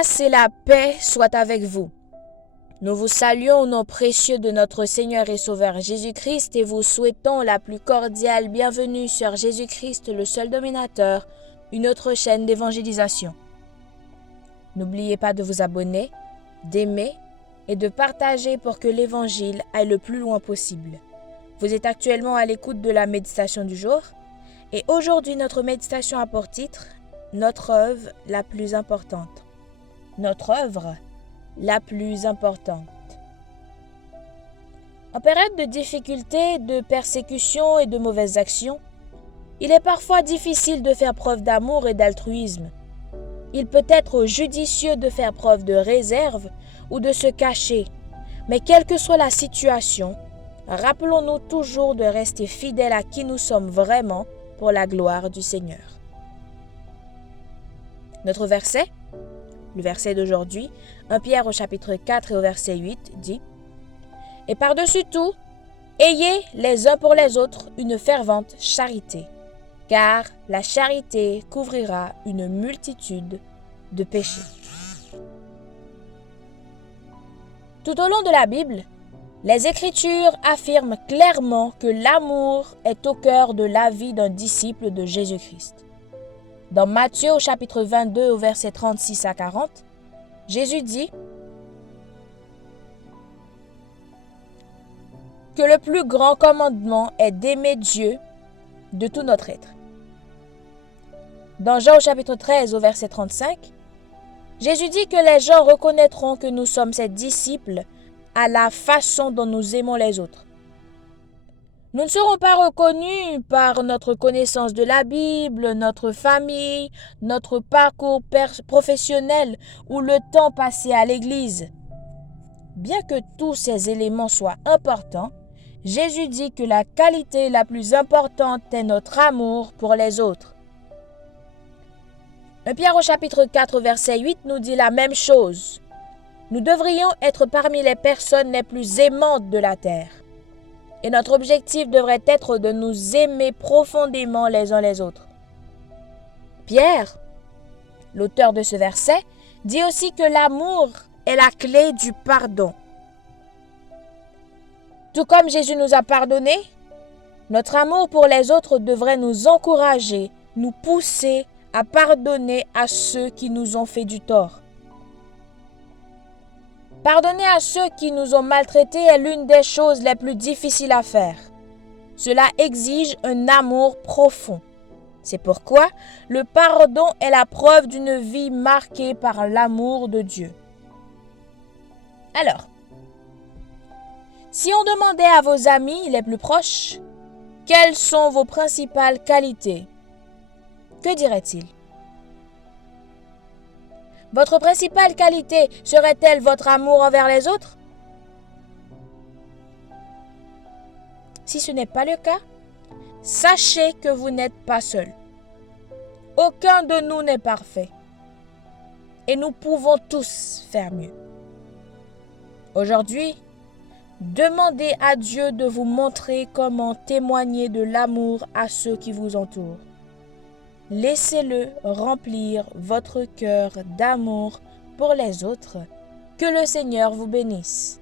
grâce et la paix soient avec vous. Nous vous saluons au nom précieux de notre Seigneur et Sauveur Jésus-Christ et vous souhaitons la plus cordiale bienvenue sur Jésus-Christ, le seul dominateur, une autre chaîne d'évangélisation. N'oubliez pas de vous abonner, d'aimer et de partager pour que l'Évangile aille le plus loin possible. Vous êtes actuellement à l'écoute de la méditation du jour et aujourd'hui notre méditation a pour titre « Notre œuvre la plus importante ». Notre œuvre la plus importante. En période de difficultés, de persécutions et de mauvaises actions, il est parfois difficile de faire preuve d'amour et d'altruisme. Il peut être judicieux de faire preuve de réserve ou de se cacher, mais quelle que soit la situation, rappelons-nous toujours de rester fidèles à qui nous sommes vraiment pour la gloire du Seigneur. Notre verset, le verset d'aujourd'hui, 1 Pierre au chapitre 4 et au verset 8, dit « Et par-dessus tout, ayez les uns pour les autres une fervente charité, car la charité couvrira une multitude de péchés. » Tout au long de la Bible, les Écritures affirment clairement que l'amour est au cœur de la vie d'un disciple de Jésus-Christ. Dans Matthieu au chapitre 22 au verset 36 à 40, Jésus dit que le plus grand commandement est d'aimer Dieu de tout notre être. Dans Jean au chapitre 13 au verset 35, Jésus dit que les gens reconnaîtront que nous sommes ses disciples à la façon dont nous aimons les autres. Nous ne serons pas reconnus par notre connaissance de la Bible, notre famille, notre parcours professionnel ou le temps passé à l'église. Bien que tous ces éléments soient importants, Jésus dit que la qualité la plus importante est notre amour pour les autres. 1 Pierre au chapitre 4 verset 8 nous dit la même chose. Nous devrions être parmi les personnes les plus aimantes de la terre. Et notre objectif devrait être de nous aimer profondément les uns les autres. Pierre, l'auteur de ce verset, dit aussi que l'amour est la clé du pardon. Tout comme Jésus nous a pardonné, notre amour pour les autres devrait nous encourager, nous pousser à pardonner à ceux qui nous ont fait du tort. Pardonner à ceux qui nous ont maltraités est l'une des choses les plus difficiles à faire. Cela exige un amour profond. C'est pourquoi le pardon est la preuve d'une vie marquée par l'amour de Dieu. Alors, si on demandait à vos amis les plus proches, quelles sont vos principales qualités, que diraient-ils? Votre principale qualité serait-elle votre amour envers les autres? Si ce n'est pas le cas, sachez que vous n'êtes pas seul. Aucun de nous n'est parfait. Et nous pouvons tous faire mieux. Aujourd'hui, demandez à Dieu de vous montrer comment témoigner de l'amour à ceux qui vous entourent. Laissez-le remplir votre cœur d'amour pour les autres. Que le Seigneur vous bénisse.